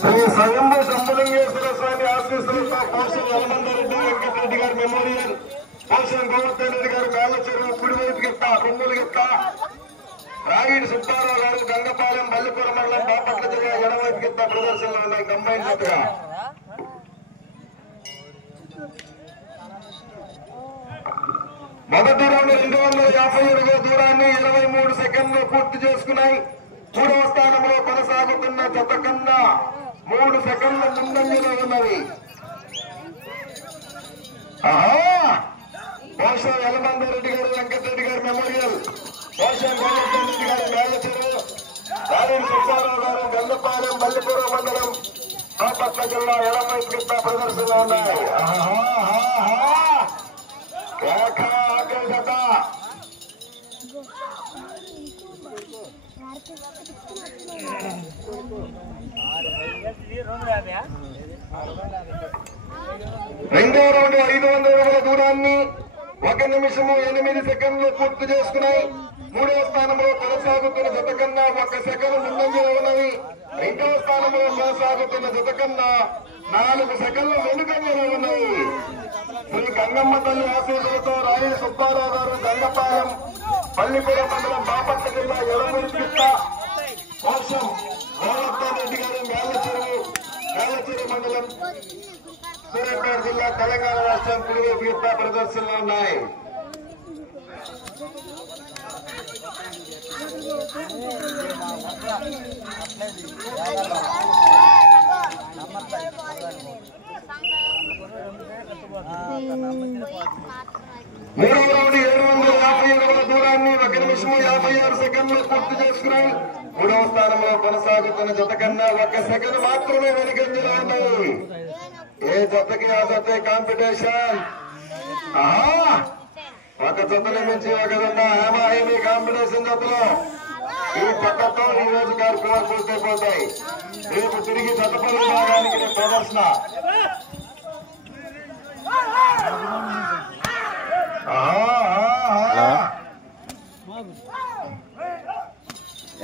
శ్రీ స్వయంభూ శంభులింగేశ్వర స్వామి ఆశీస్సులతో పోషన్ యలమందారెడ్డి వెంకటరెడ్డి గారి మెమోరియల్, పోషన్ గోవర్ధన్ రెడ్డి గారు కాళ్ళ చెరువు కుడివైపు గిత్త కొమ్ములు గిత్త, రాగిడి సుబ్బారావు గారు గంగపాలెం బల్లిపురం మండలం బాపట్ల జిల్లా ఎడవైపు గిత్త ప్రదర్శనలో ఉన్నాయి. కంబైన్ జతగా మొదటి రౌండ్ 250 అడుగుల దూరాన్ని 23 సెకండ్లు పూర్తి చేసుకున్నాయి. మూడవ స్థానంలో కొనసాగుతున్న జత కన్నా 3 సెకండ్ల ముందంజలో ఉన్నవి. పోషం యలమందారెడ్డి గారు వెంకటరెడ్డి గారి మెమోరియల్, పోషం గోవర్ధన్ రెడ్డి గారు మేలచెరు, రాగిడి సుబ్బారావు గారు గంగపాలెం బల్లిపురం మండలం బాపట్ల జిల్లా ఎడవైపు గిత్త ప్రదర్శనలో ఉన్నాయి. రెండో రౌండ్ 500 అడుగుల దూరాన్ని 1 నిమిషము 8 సెకండ్లు పూర్తి చేసుకున్నాయి. మూడవ స్థానంలో కొనసాగుతున్న జత కన్నా 1 సెకండ్ ముందంజలో ఉన్నవి. రెండవ స్థానంలో కొనసాగుతున్న జత కన్నా 4 సెకండ్లు వెనుకంజలో ఉన్నాయి. శ్రీ గంగమ్మ తల్లి ఆశీస్సులతో రాగిడి సుబ్బారావు గారు గంగపాలెం పల్లిపురం మండలం బాపట్ల జిల్లా ఎడమూరు గిత్త, పోషం గోవర్ధన్ రెడ్డి గారు మేలచెరు మండలం సూర్యాపేట జిల్లా తెలంగాణ రాష్ట్రం కుడివైపు గిత్త ప్రదర్శనలో ఉన్నాయి. మూడవ రౌండ్ 750 అడుగుల దూరాన్ని 1 నిమిషము 56 సెకండ్లు పూర్తి చేసుకున్నాయి. మూడవ స్థానంలో కొనసాగుతున్న జత కన్నా 1 సెకండ్ మాత్రమే వెనుకంజలో ఉన్నాయి. ఏ జతకి ఆ జతే కాంపిటీషన్. ఒక జతని మించి ఒక జత హేమాహేమి కాంపిటీషన్ జతలో ఈ జతతో ఈ రోజు కార్యక్రమాలు పూర్తయిపోతాయి. రేపు తిరిగి జత పనుల భాగానికి ప్రదర్శన.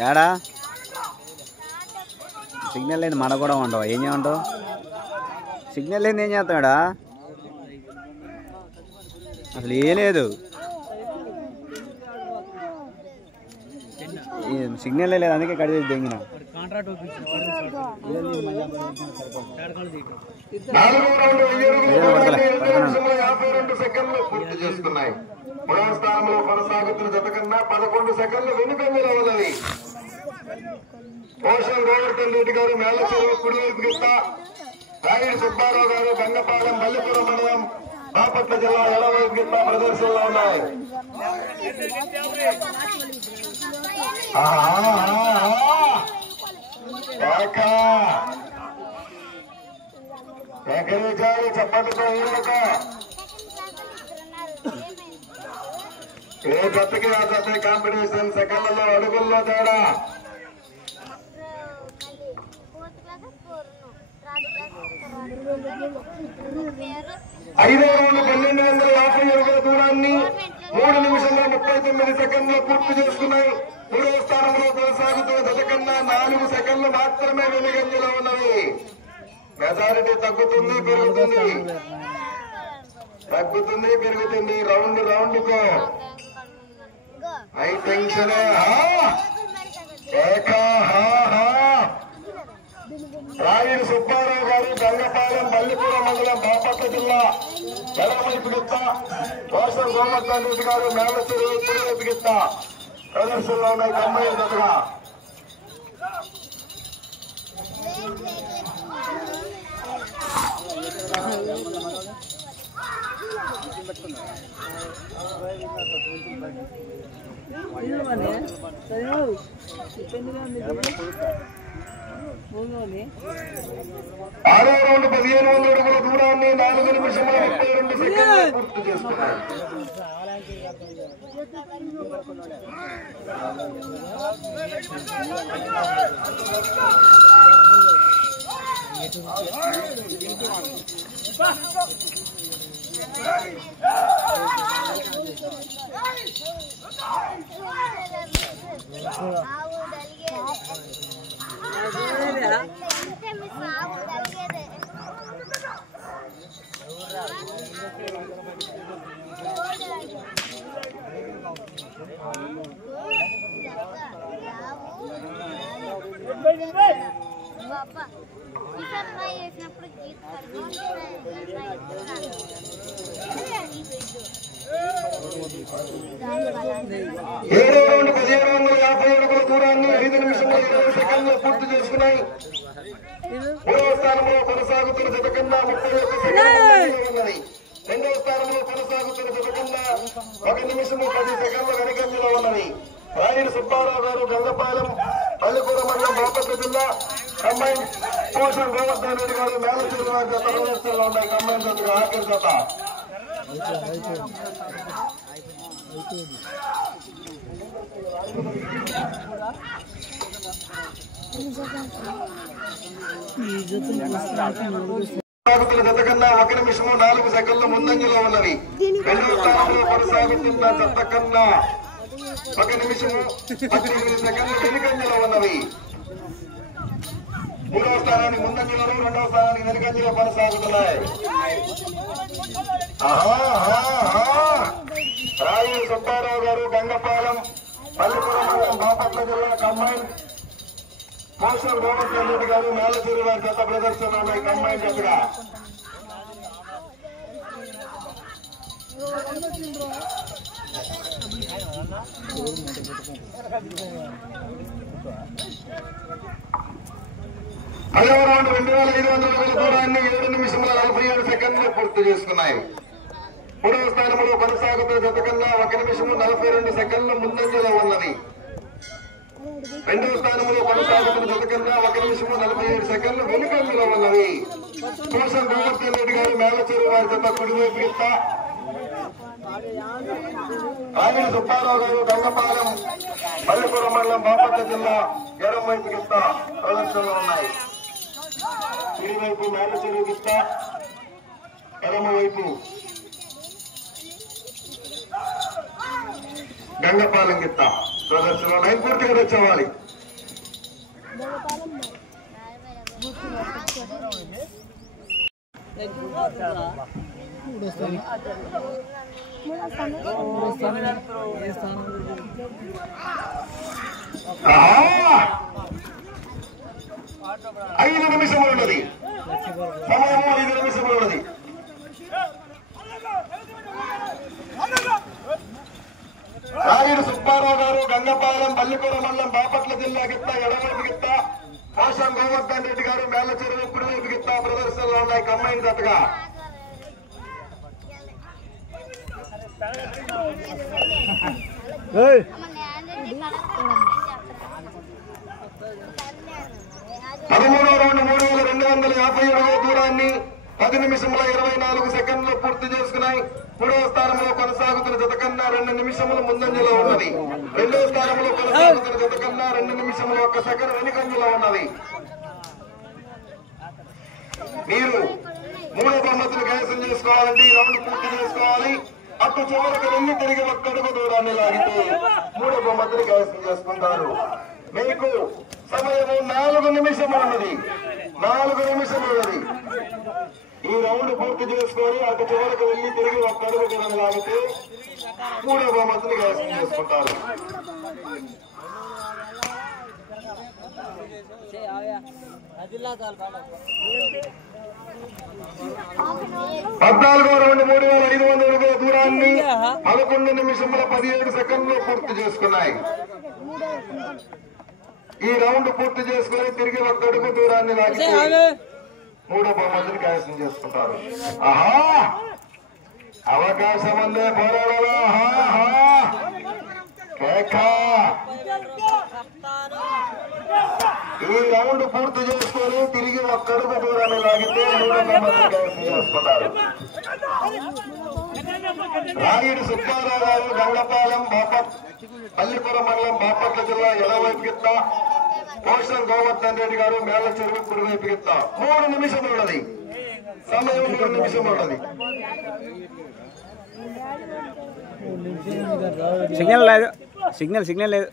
ఏడా సిగ్నల్ లేని మన కూడా ఉండవు. ఏం చేయమంటావు? సిగ్నల్ లేని ఏం చేస్తాడా? అసలు ఏ లేదు, సిగ్నల్ లేదు, అందుకే కట్ చేసి దిగిన. నాలుగో రౌండ్ 52 సెకండ్లు పూర్తి చేసుకున్నాయి. మూడవ స్థానంలో కొనసాగుతున్న జత కన్నా 11 సెకండ్లు వెనుకంజలో ఉన్నది. పోషం గోవర్ధన్ రెడ్డి గారు మేలచెరువు కుడివైపు గిత్త, రాగిడి సుబ్బారావు గారు గంగపాలెం బల్లిపురం మండలం బాపట్ల జిల్లా ఎడవైపు గిత్త ప్రదర్శనలో ఉన్నాయి. ఎకరించాలి చప్పటితో ఊరక. ఏ జతకి ఆ జత కాంపిటీషన్. సెకండ్లలో అడుగుల్లో తేడా. ఐదో రౌండ్ 1250 అడుగుల దూరాన్ని 3 నిమిషాల 39 సెకండ్లు పూర్తి చేసుకున్నాయి. మూడవ స్థానంలో కొనసాగుతున్న జత కన్నా 4 సెకండ్లు మాత్రమే వెనుకంజలో ఉన్నవి. మెజారిటీ తగ్గుతుంది పెరుగుతుంది రౌండ్ కు. High tension. రాగిడి సుబ్బారావు గారు గంగపాలెం బల్లిపురం మండలం బాపట్ల జిల్లా ఎడమవైపు గిత్త, పోషం గోవర్ధన్ రెడ్డి గారు మేలచెరు కుడివైపు గిత్త ప్రదర్శనలో ఉన్నాయి. 90 జతగా. ఆరో రౌండ్ 1500 అడుగుల దూరాన్ని 4 నిమిషముల 32 సెకండ్లు పూర్తి చేసుకున్నారు. ఏడో రౌండ్ 1750 అడుగుల దూరాన్ని 5 నిమిషంలో 20 సెకండ్లు పూర్తి చేసుకున్నాయి. మూడవ స్థానంలో కొనసాగుతున్న జత కన్నా 31 సెకండ్లు ఉన్నది. రెండవ స్థానంలో కొనసాగుతున్న జత కన్నా 1 నిమిషము 10 సెకండ్ల వెనకంజలో ఉన్నది. రాయుడు సుబ్బారావు గారు గంగపాలెం పల్లెకూర మండలం బాపట్ల జిల్లా కంబైన్ పోషణ గోవర్ధన్ రెడ్డి గారు మేలచూరు వారి జత ప్రదర్శనలో ఉన్నాయి. కంబైన్ జతగా ఆఖరి జత కొనసాగుతున్న జత కన్నా 1 నిమిషము 4 సెకండ్ల ముందంజలో ఉన్నవి. రెండవ స్థానంలో కొనసాగుతున్న జత కన్నా 1 నిమిషము 18 సెకండ్లు వెనుకంజలో ఉన్నవి. మూడవ స్థానానికి ముందంజలో, రెండవ స్థానానికి వెనుకంజలో కొనసాగుతున్నాయి. రాయుడు సుబ్బారావు గారు గంగపాలెం పల్లెకూర మండలం బాపట్ల జిల్లా కంబైన్ పోషణ గోవర్ధన్ రెడ్డి గారు మేలచూరు వారి జత ప్రదర్శనలో ఉన్నాయి. కంబైన్ జతగా ఐదవ రౌండ్ 2500 అడుగుల దూరాన్ని 7 నిమిషముల 47 సెకండ్లు పూర్తి చేసుకున్నాయి. మూడవ స్థానంలో కొనసాగుతున్న జత కన్నా 1 నిమిషము 42 సెకండ్ల ముందంజలో ఉన్నది. రెండవ స్థానంలో కొనసాగుతున్న జత కన్నా 1 నిమిషము 47 సెకండ్లు వెనుకంజలో ఉన్నది. పోషణ గోవర్ధన్ రెడ్డి గారు మేలచూరు వారి జత కుడివైపు గిత్త, రాయుడు సుబ్బారావు గారు గంగపాలెం పల్లెకూర మండలం బాపట్ల జిల్లా ఎడమ వైపు గిత్త ప్రదర్శనలో ఉన్నాయి. కుడివైపు మేలచూరు గిత్త, ఎడమ వైపు గంగపాలెం గిత్త ప్రదర్శనలో ఉన్నాయి. పూర్తిగా తెచ్చేవాలి. ఐదు నిమిషములు ఉన్నది. సమయము 5 నిమిషములు ఉన్నది. రాయుడు సుబ్బారావు గారు గంగపాలెం పల్లెకూర మండలం బాపట్ల జిల్లా గిత్త ఎడమవైపు గిత్త, పోషణ గోవర్ధన్ రెడ్డి గారు మేలచెరువు కుడివైపు గిత్త ప్రదర్శనలో ఉన్నాయి. కంబైన్ జతగా పదమూడవ రౌండ్ 3250 అడుగుల దూరాన్ని 10 నిమిషముల 24 సెకండ్లు పూర్తి చేసుకున్నాయి. మూడవ స్థానంలో కొనసాగుతున్న జత కన్నా 2 నిమిషముల ముందంజలో ఉన్నది. రెండవ స్థానంలో కొనసాగుతున్న జత కన్నా 2 నిమిషముల 1 సెకండ్ వెనుకంజలో ఉన్నది. మీరు మూడో బహుమతిని కైవసం చేసుకోవాలండి. రౌండ్ పూర్తి చేసుకోవాలి. అటు చివరికి వెళ్ళి తిరిగి ఒక్కడుగు దూరాన్ని లాగితే మూడో బహుమతిని కైవసం చేసుకుంటారు. మీకు సమయము 4 నిమిషములు ఉన్నది. 4 నిమిషములు ఉన్నది. ఈ రౌండ్ పూర్తి చేసుకొని అటు చివరికి వెళ్ళి తిరిగి ఒక్కడుగు దూరం లాగితే మూడో బహుమతిని కైవసం చేసుకుంటారు. పద్నాలుగో రౌండ్ 3500 అడుగుల దూరాన్ని 11 నిమిషముల 17 సెకండ్లు పూర్తి చేసుకున్నాయి. ఈ రౌండ్ పూర్తి చేసుకుని తిరిగి ఒక్కడుగు దూరాన్ని లాగితే మూడో బహుమతిని కైవసం చేసుకుంటారు. ఆహా, అవకాశం ఉందే పోరాడాలా. ఈ రౌండ్ పూర్తి చేసుకొని తిరిగి ఒక్కడుగు దూరాన్ని లాగితే మూడో బహుమతిని కైవసం చేసుకుంటారు. రాయుడు సుబ్బారావు గారు గంగపాలెం పల్లిపురం మండలం బాపట్ల జిల్లా ఎడవైపు గిత్త, పోషణ గోవర్ధన్ రెడ్డి గారు మేలచెరువు కుడివైపు గిత్త. 3 నిమిషములు ఉన్నది. సమయం 3 నిమిషములు ఉన్నది. సిగ్నల్ లేదు, సిగ్నల్ లేదు.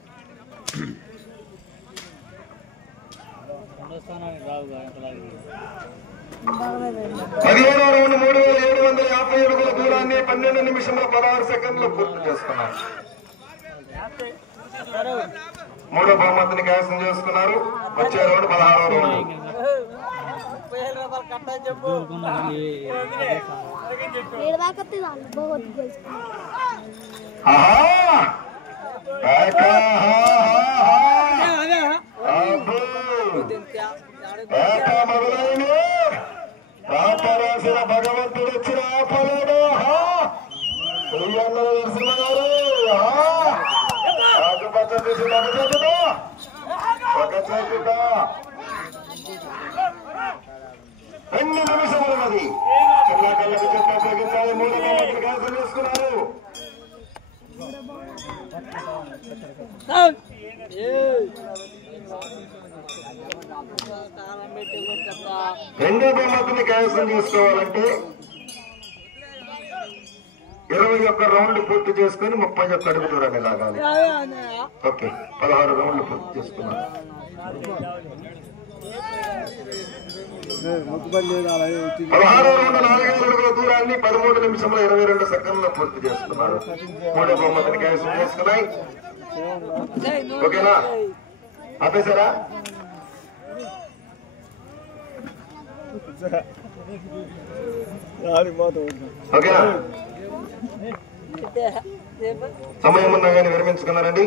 17వ రౌండ్ 3750 అడుగుల దూరాన్ని 12 నిమిషముల 16 సెకండ్లు పూర్తి చేస్తున్నారు. మూడో బహుమతిని కైవసం చేసుకున్నారు. వచ్చే రౌండ్ 16వ రౌండ్. మొదలైన రాసిన భగవంతుడు వచ్చిన ఆపలేడు. నరసింహ గారు ఆకుపచ్చ తీసి ఒక చేతుతో రెండు నిమిషములు ఉన్నది. చిన్న కళ్ళకు చెత్త ఉపయోగించాలి. మూడో బహుమతిని కైవసం చేసుకున్నారు. రెండో బహుమతిని కైవసం చేసుకోవాలంటే 21 రౌండ్లు పూర్తి చేసుకుని 31 అడుగు దూరాన్ని లాగాలి. ఓకే, 16 రౌండ్లు పూర్తి చేసుకున్నాం. 16వ రౌండ్ 4 అడుగుల దూరాన్ని 13 నిమిషముల 22 సెకండ్ల పూర్తి చేసుకున్నారు. మూడో బహుమతిని కైవసం చేసుకున్నాయి. ఓకేనా, ఆపేశారా? ఓకేనా, సమయం ఉన్నా కానీ విరమించుకున్నారండి.